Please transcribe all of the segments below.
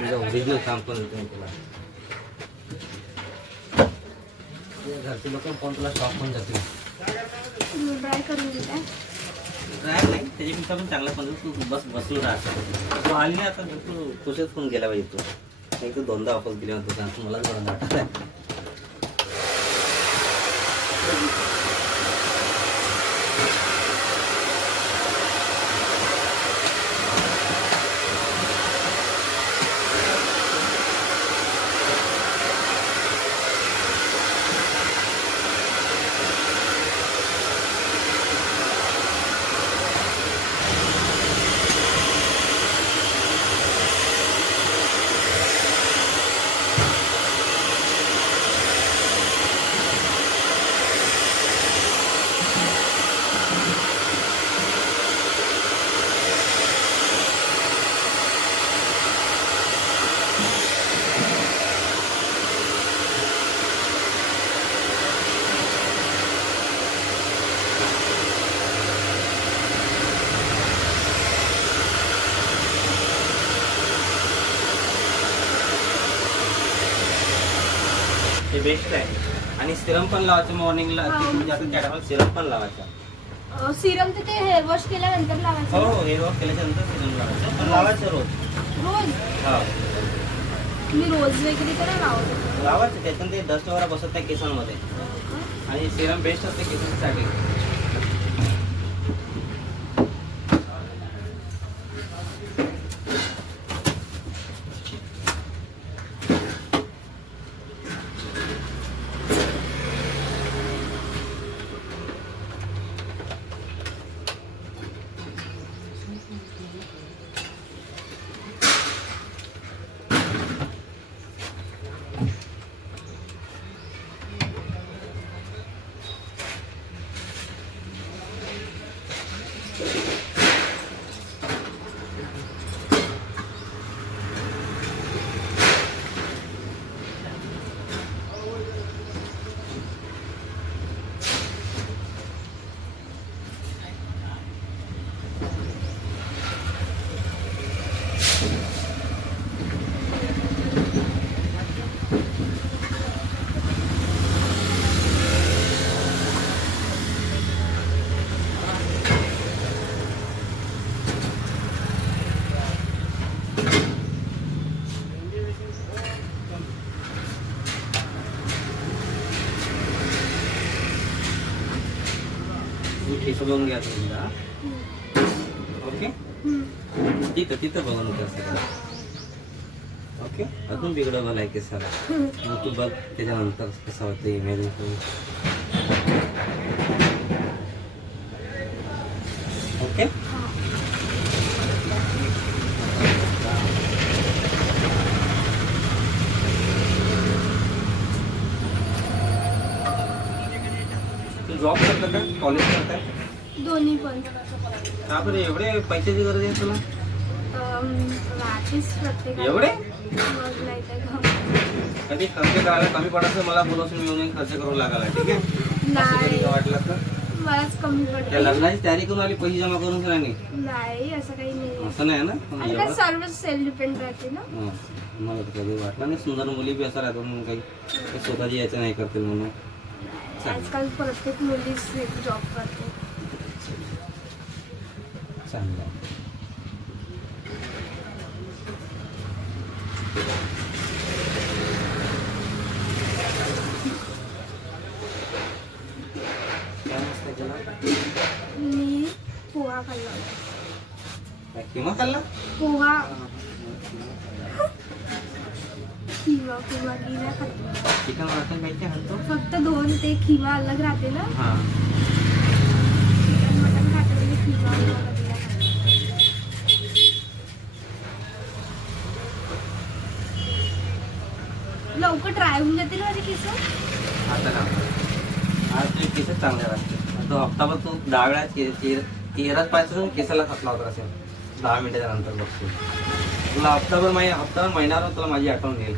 तुझं ओरिजिनल काम पण येतं तुला. घरचे लोक पण तुला शॉप पण जातील. ड्राय करून देत आहे. ड्राय नाही त्याच्यापेक्षा पण चांगला पण तू बस बसलो राहतो. तू आली नाही आता तू खुशच होऊन गेला पाहिजे. तू एक तर दोनदा वापस गेली होती मलाच बरं वाटत आहे. हे बेस्ट आहे. आणि सिरम पण लावायचं मॉर्निंगला. म्हणजे आता त्या टायमाला सिरम पण लावायचा. सिरम तर ते हेअर वॉश केल्यानंतर लावायचं. हो हेअर वॉश केल्याच्या नंतर सिरम लावायचं. पण लावायचं रोज. रोज हा मी रोज वगैरे तर लावते. लावायचं. त्याच्यानं ते डस्ट वगैरे बसत नाही केसांमध्ये. आणि सिरम बेस्ट असते केसांसाठी. केस बघून घ्या तुम्हाला. ओके तिथं बघून घ्या सगळं. ओके अजून बिघडं भलं आहे केसाला. मग तू बघ त्याच्यानंतर कसं होतं इमेल. ओके तू जॉब करता का कॉलेज करताय? दोन्ही पण. का बरं एवढे पैशाची गरज आहे तुला? एवढे कधी खर्च करायला कमी पडायचं मला बोलावून मिळून खर्च करू लागायला. ठीक आहे नाही वाटलं तर मलाच कमी पडते. त्या लग्नाची तयारी करून आली पैसे जमा करून नाही. नाही असं काही नाही. असं नाही ना. आता सर्व सेल्फ डिपेंड राहते ना. मला तर कधी वाटलं नाही. सुंदर मुली बी असं राहतात म्हणून काही स्वतःची यायचं नाही करतील म्हणून. आजकाल प्रत्येक मुलीच जॉब करते. चांगलं मी पोहा खाल्ला होता. किंवा खाल्ला पोहा खिमा किंवा गिरा खाल्ला. चिकन मटन काही खातो फक्त दोन. ते खिमा अलग राहते ना. हां चिकन मटन खाते म्हणजे खिमा अलग. लवकर ड्राय होऊन जातील माझे केस. आता का आज तुझे केस चांगले राहते. तो हप्ताभर तू 10 वेळा तेराच पाहिजे केसाला खतला होता असेल. 10 मिनिटाच्या नंतर बघतो तुला हप्ताभर महिन्यावर तुला माझी आठवण येईल.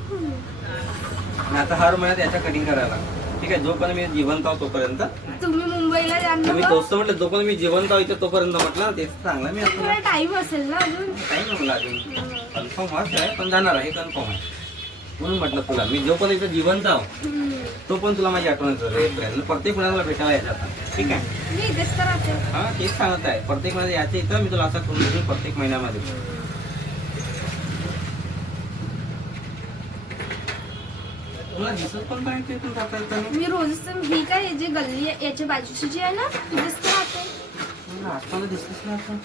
आणि आता हर महिन्यात याच्या कटिंग करायला. ठीक आहे जोपर्यंत मी जिवंत आहो तोपर्यंत. तुम्ही मुंबईला जाणार. मी दोस्त म्हटलं जोपर्यंत मी जिवंत आहो इथे तोपर्यंत म्हटलं तेच चांगलं. मी टाइम असेल ना अजून. टाईम लागेल कन्फर्म आहे पण जाणार आहे, कन्फर्म आहे. म्हणून म्हटलं तुला मी जोपर्यंत जिवंत आहो तो पण तुला माझी आठवण येत राहील. प्रत्येक महिन्याला भेटायला यायचं आता, ठीक आहे? मी इथेच तर राहते. हा तेच सांगत आहे, प्रत्येक महिन्यात यायचं इथं मी तुला असं करून देईन प्रत्येक महिन्यामध्ये. तुला दिसत पण काय ते पण जाता येतं मी रोजच ही काय जी गल्ली आहे याच्या बाजूची जी आहे ना तिथेच तर राहते. आजकाल दिसतेच ना आता.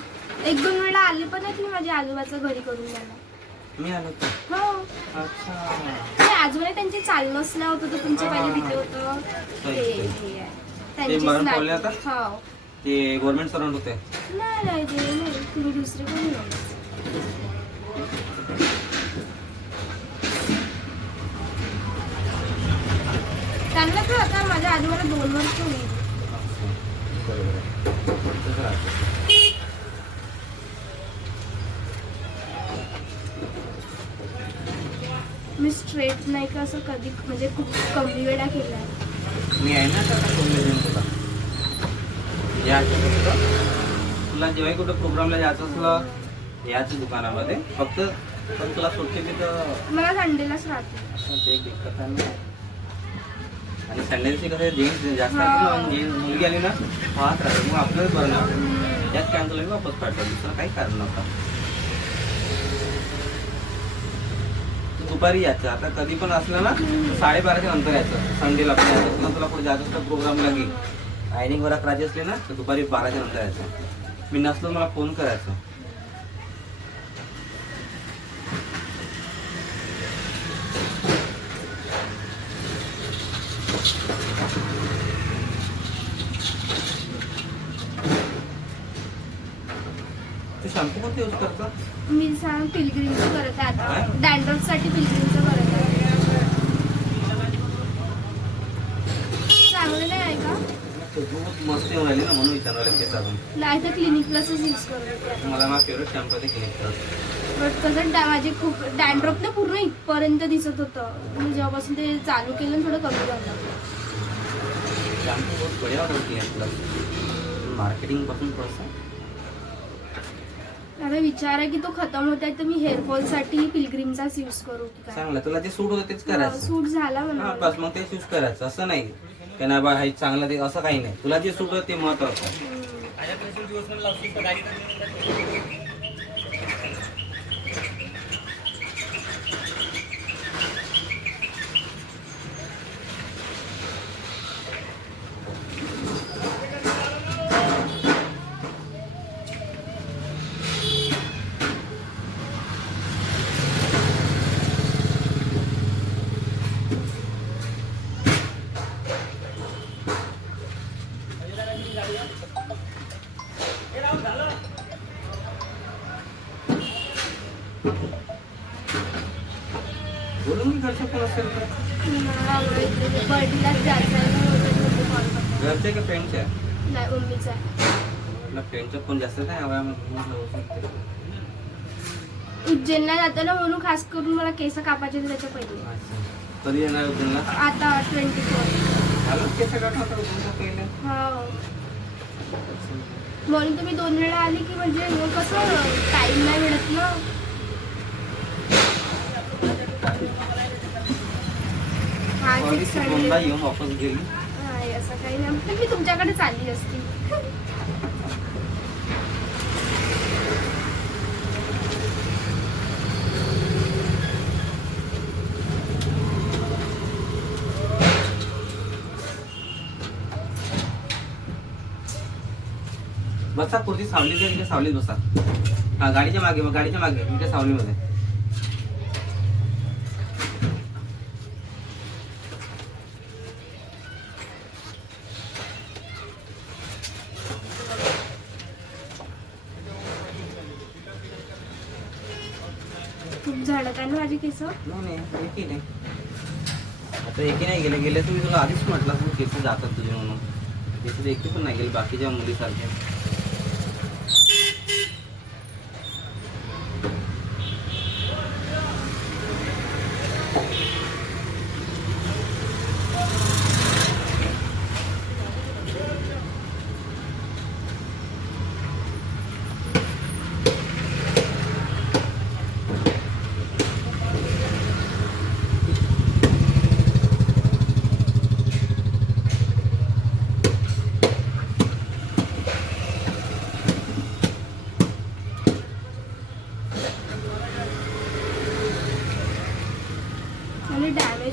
1-2 वेळा आली पण आहेत मी माझ्या आजोबाचं घरी करून द्यायला. मी आलो तर. हो अच्छा ते आजोबा त्यांचे चालणं असलं होतं तर तुमचे पहिले तिथे होतं ते हे आहे. त्यांचीच मरण नाती. पावले आता? हो. ते गव्हर्नमेंट सर्वंट होते. नाही ते नाही तुम्ही दुसरे कोणी नाही. त्यांना तर आता माझ्या आजोबाला 2 वर्ष होईल. बरोबर आहे. तसं राहतं. मी स्ट्रेट नाही का असं कधी म्हणजे खूप कमी वेळा केलाय. मी आहे ना आता करून देईन तुला. यायचं फक्त तुला जेव्हाही कुठं प्रोग्रामला जायचं असलं याचं दुकानामध्ये फक्त पण तुला सुट्टी तिथं मला संडेलाच राहते. असं ते एक दिक्कत आहे ना. आणि संडेची कसं जेंट्स जास्त हा. असतं, जेंट्स मुलगी आली ना पाहत राहते, मग आपल्यालाच बरं नाही वाटत. त्यात काय तुला मी वापस पाठवलं, दुसरं काही कारण नव्हतं. दुपारी यायचं आता कधी पण असलं ना 12:30च्या नंतर यायचं. संडेला पण यायचं असलं तुला पुढे जायचं असलं प्रोग्रामला की आयनिंग वरात राजी असले ना तर दुपारी 12च्या नंतर यायचं. मी नसलो मला फोन करायचं. ते शॅम्पू कोणते यूज करतो? मी सांग पिलग्रीमचं करत आहे काय? आता डॅन्ड्रफ साठी पिलग्रीमचं करत आहे. चांगलं नाही आहे का? खूप मस्त येऊन राहिली ना म्हणून विचारलं केस अजून. नाही तर क्लिनिक प्लसच यूज करत होते आता. मला माझा फेवरेट शॅम्पू आहे क्लिनिक प्लस. बट कसं माझे खूप डॅन्ड्रफ ना पूर्ण इथपर्यंत दिसत होतं. मी जेव्हापासून ते चालू केलं थोडं कमी झालं. शॅम्पू बहुत बढिया होता क्लिनिक प्लस. मार्केटिंग पासून थोडंसं आता विचार आहे की तो खतम होत आहे तर मी हेअरफॉल साठी पिलग्रीमचाच यूज करू की काय. चांगलं तुला जे सूट होतं तेच करायचं. सूट झाला हा म्हणा. बस मग तेच यूज करायचं. असं नाही की नाही बा हे चांगलं ते असं काही नाही. तुला जे सूट होतं ते महत्वाचं आहे. बोलून मी घरचं कोण असेल तर बर्थडेलाच जायचं आहे ना, म्हणून कॉल करते. घरचे का फ्रेंडचे आहे? नाही मम्मीचा आहे. आपल्या फ्रेंडचा फोन जास्त नाही हवा उज्जैनला जाताना म्हणून खास करून मला केस कापायचे होते त्याच्या पहिले. कधी येणार उद्याला? आता 24. झालं केस काढून आता उद्याला पहिले. हो म्हणून तुम्ही 2 वेळा आली की म्हणजे मग कसं टाइम नाही मिळत ना. हा ठीक दोनदा आहे. येऊन वापस गेली. नाही असं काही नाही पण मी तुमच्याकडे चालली असती. बसा पुढची सावली तिथे सावलीत बसा. हा गाडीच्या मागे मग गाडीच्या मागे तिथे सावलीमध्ये. खूप झडत आहे ना माझी केस. नाही एकी नाही. आता एकी नाही गेले गेले तर मी तुला आधीच म्हटलं तू केस जातात तुझे म्हणून. केस एकी पण नाही गेले बाकीच्या मुलीसारखे.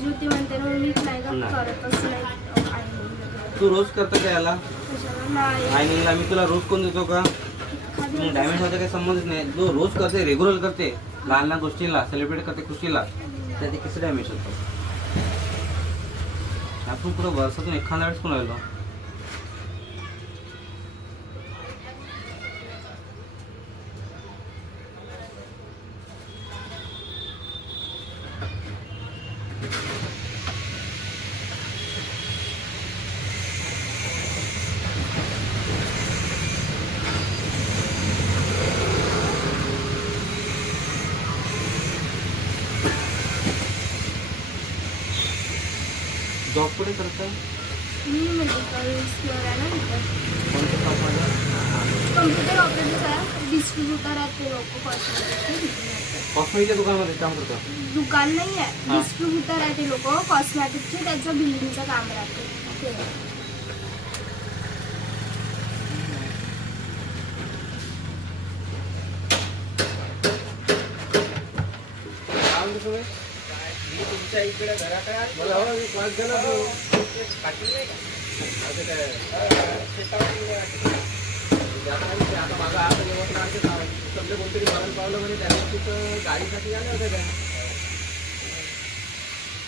होती म्हणते ना, मी नाही का नाही. करतच नाही ironing. तू रोज करतो का याला कशाला नाही आयनिंगला? मी तुला रोज कोण देतो का? एखाद्या डॅमेज होते काही संबंधच नाही. जो रोज करते, रेग्युलर करते, लहान लहान गोष्टीला सेलिब्रेट करते खुशीला, तर ते कसं डॅमेज होतं? आपण पुढं वर्षातून एखाद्या वेळेस कोण आलो. जॉब कुठे करता? मी मेडिकल स्टोअर आहे ना तिथं. कोणत्या शॉपमध्ये? कम्प्युटर ऑपरेटर आहे, डिस्ट्रीब्युटर आहेत ते लोक कॉस्मेटिकचे. कॉस्मेटिकच्या दुकानामध्ये काम करतो. दुकान नाही आहे, हा. डिस्ट्रीब्युटर आहे ते लोक कॉस्मेटिकचे, त्याचं बिल्डिंगचं काम राहते ते. तुमच्या इकडे घराकडे मला हवा एक वाज गेला तो. पाटील नाही का? आता माझा आता यवतमाळचे समजा कोणतरी मरण पावलं म्हणे, त्या दिवशी गाडीसाठी आले होते काय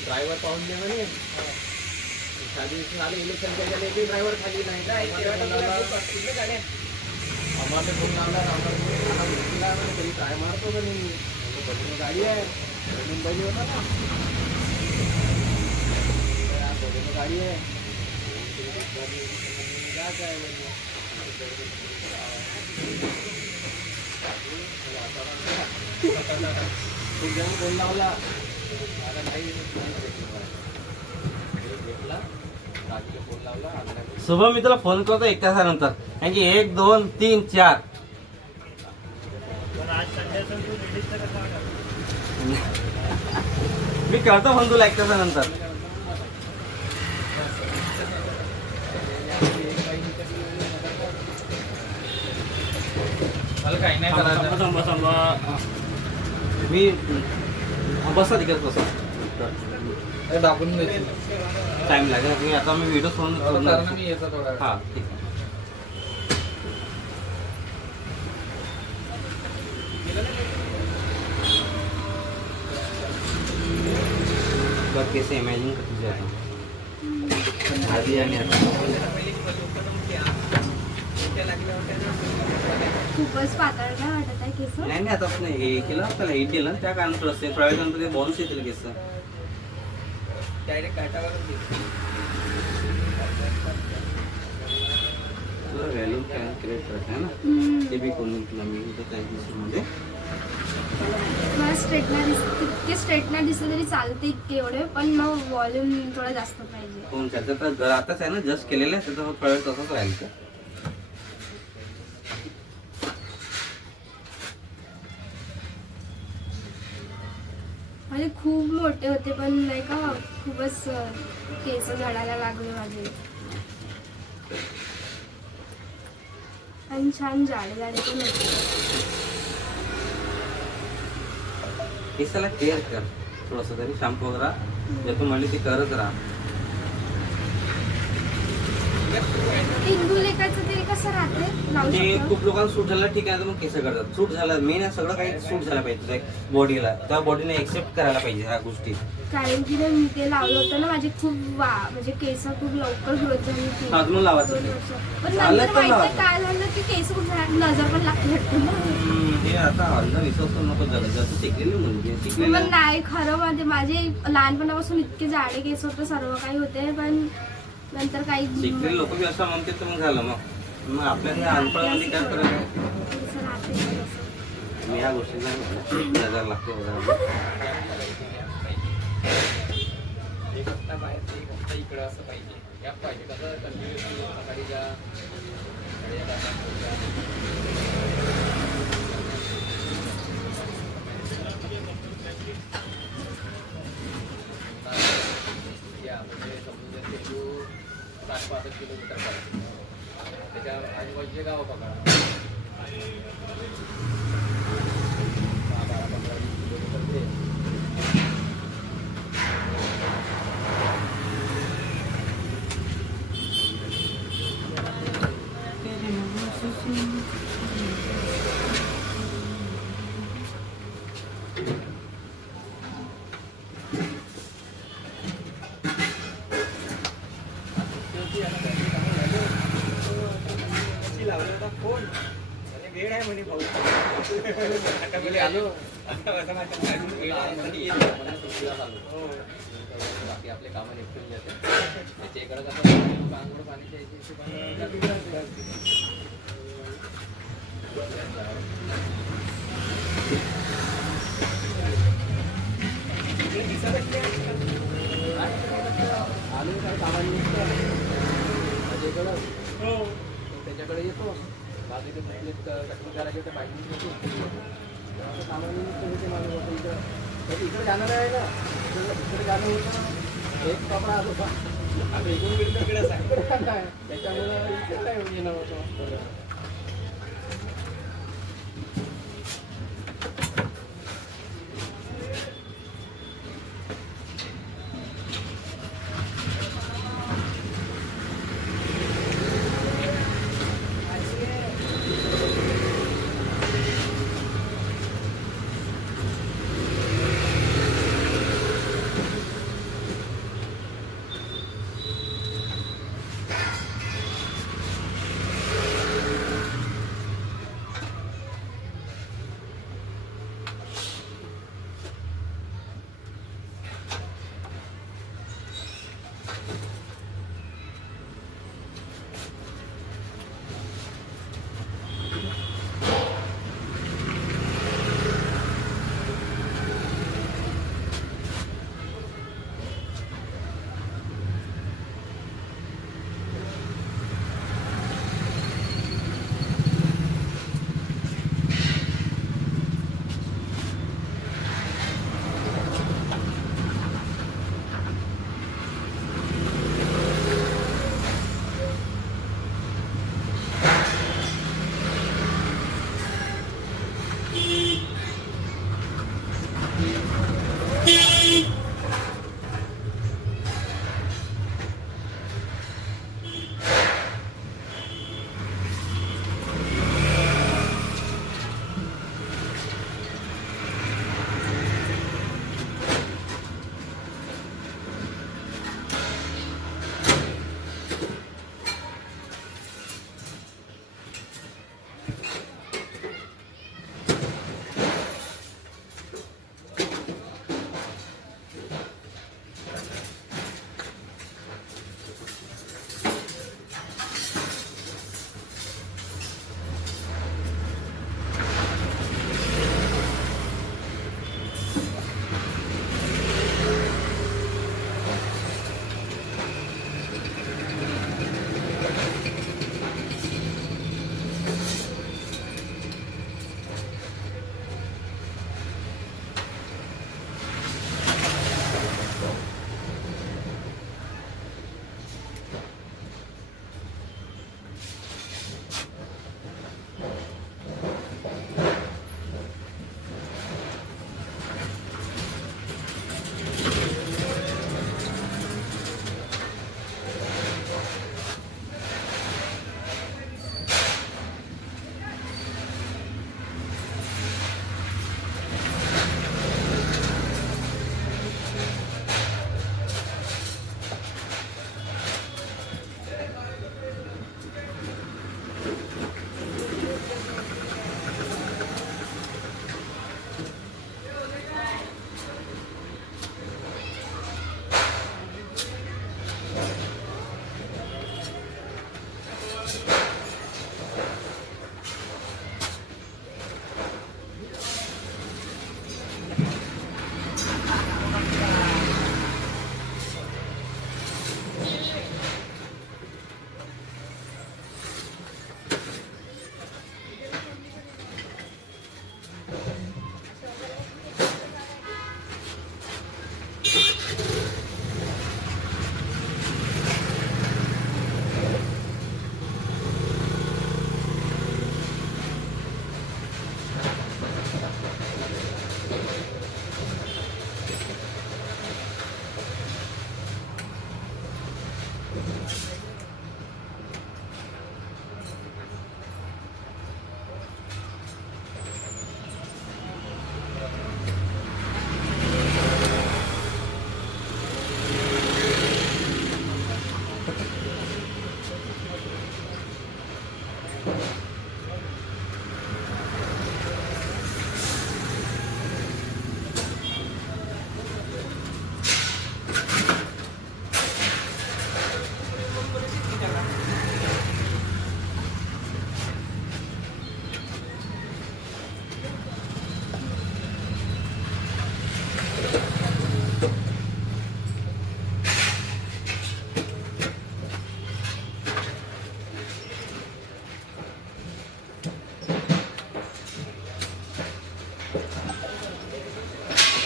ड्रायव्हर पाहून दे म्हणे. त्या दिवशी आले इलेक्शनच्या गेले की ड्रायव्हर खाली नाही गाड्या आम्हाला फोन लावला, आम्हाला तरी काय मारतो का नाही, गाडी आहे मुंबईली होता ना, गाडी आहे फोन लावला, आता नाही भेटला, रात्रीला फोन लावला. शुभम मी तुला फोन करतो 1 तासानंतर. कारण की 1, 2, 3, 4 मी करतो फोन तुला 1 तासानंतर. मला काही नाही करायचं. मी बसा तिकडे बसा. दाबून द्यायची टाइम लागेल. मी आता मी व्हिडिओ फोन करणार. मी येतो थोडा हा ठीक आहे. बघ कैसे इमॅजिन कर तुझे आता आधी आणि आता. खूपच पातळ नाही वाटत आहे केस. नाही नाही आता आपण हे केलं आपल्याला हिट दिलं ना, त्या कारण असते थोड्या नंतर ते बॉन्स येतील केस. डायरेक्ट काटावर तुला व्हॅल्यूम क्रिएट करत आहे ना, ते बी करून तुला मी मध्ये मला स्ट्रेटनर तितके स्ट्रेटनर दिसले तरी चालते इतके एवढे, पण मग व्हॉल्यूम थोडा जास्त पाहिजे. कोण त्याचं तर घर आताच आहे ना, जस्ट केलेलं आहे, त्याचं थोड्या वेळ तसंच राहील. तर माझे खूप मोठे होते, पण नाही का खूपच केस झडायला लागले माझे, आणि छान जाडे जाडे पण होते. केसाला केअर कर थोडंसं तरी, शॅम्पू वगैरे जे तू म्हणली ते करत राहा. इंदुलेखाचं तरी कसं राहते लावू ते शकतो? खूप लोकांना सूट झालं ठीक आहे, तर मग केस करतात. सूट झालं मेन आहे, सगळं काही सूट झालं पाहिजे तुझ्या बॉडीला, त्या बॉडीने एक्सेप्ट करायला पाहिजे ह्या गोष्टी. कारण की ना मी ते लावलं होतं ना, माझे खूप म्हणजे केस खूप लवकर ग्रोथ झाली होती. हा, म्हणून लावायचं 2 ते. वर्ष. पण झालं नंतर तर माहिती लावायचं. काय झालं की केस खूप नजर पण लागते वाटतं ना. हे आता अंध विश्वास करू नको जरा, जास्त शिकलेली मुलगी आहे, शिकलेली पण आहे. नाही खरं म्हणजे माझे लहानपणापासून इतके जाडे केस होते, सर्व काही होते, पण नंतर काही शिकलेले लोक बी असं म्हणते तर मग झालं. मग आपल्या अनपणामध्ये काय फरक आहे? असं राहते थोडंसं. मी ह्या गोष्टीला नजर लागते वगैरे. एक हप्ता बाहेर, एक हप्ता इकडं असं पाहिजे. या पाहिजे कसं कंटिन्यू सकाळी जा, या म्हणजे समजून सेलू 60-65 किलोमीटर पडते. त्याच्या आजूबाजूचे गाव बघा, 12-15 किलोमीटर ते मी आलो बाकी आपले कामं निपटून जाते त्याच्याकडे कसं अंघोळ पाण्याच्या आलो काय कामाने माझ्याकडं त्याच्याकडे येतो बाकी ते कटून करायचे तर पाहिजे कामाने होते माझं होतं इकडं इकडे जाणार आहे ना इकडे जाणं होतं एक कपडा आलो का आता इकडून इकडेच आहे त्याच्यामुळं इकडे काय येणं होतं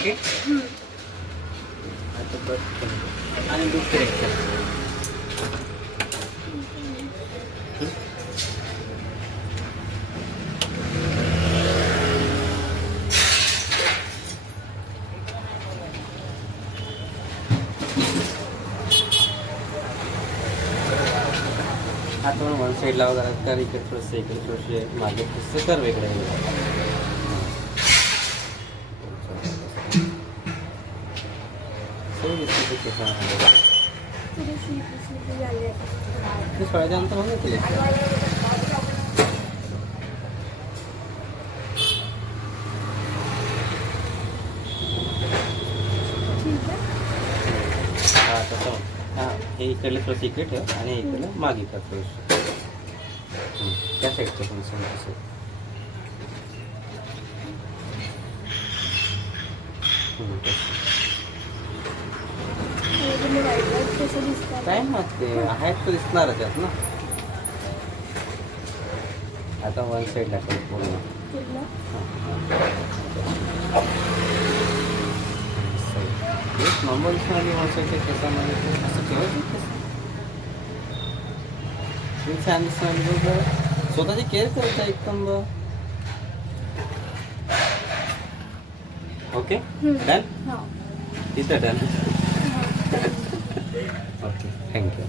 ओके हम्म. आता बस आणि दुसरे आता वन साईडला वगैरे कर, इकडे थोडंसं इकडे थोडेसे मागे थोडंसं कर वेगळं थोडीशी पिसली झाली आहे. ते थोड्या नंतर होऊन येतील ठीक आहे. हां तसं हां हे इकडले थोडंसं इकडे ठेव आणि इकडलं मागे कर थोडंसं त्या साईडचं पण तसं आणि तुम्ही वाईट कसं दिसतात काय मग ते आहेत तर दिसणारच आहेत ना. आता वन साईडला कर पूर्ण पूर्ण. एक नंबर दिसणार वन साईडच्या केसामध्ये ते असं ठेवायचं खूप छान दिसणार. स्वतःची केअर करायचं एकदम. ओके डन हो. तिथं डन. हो. Okay thank you.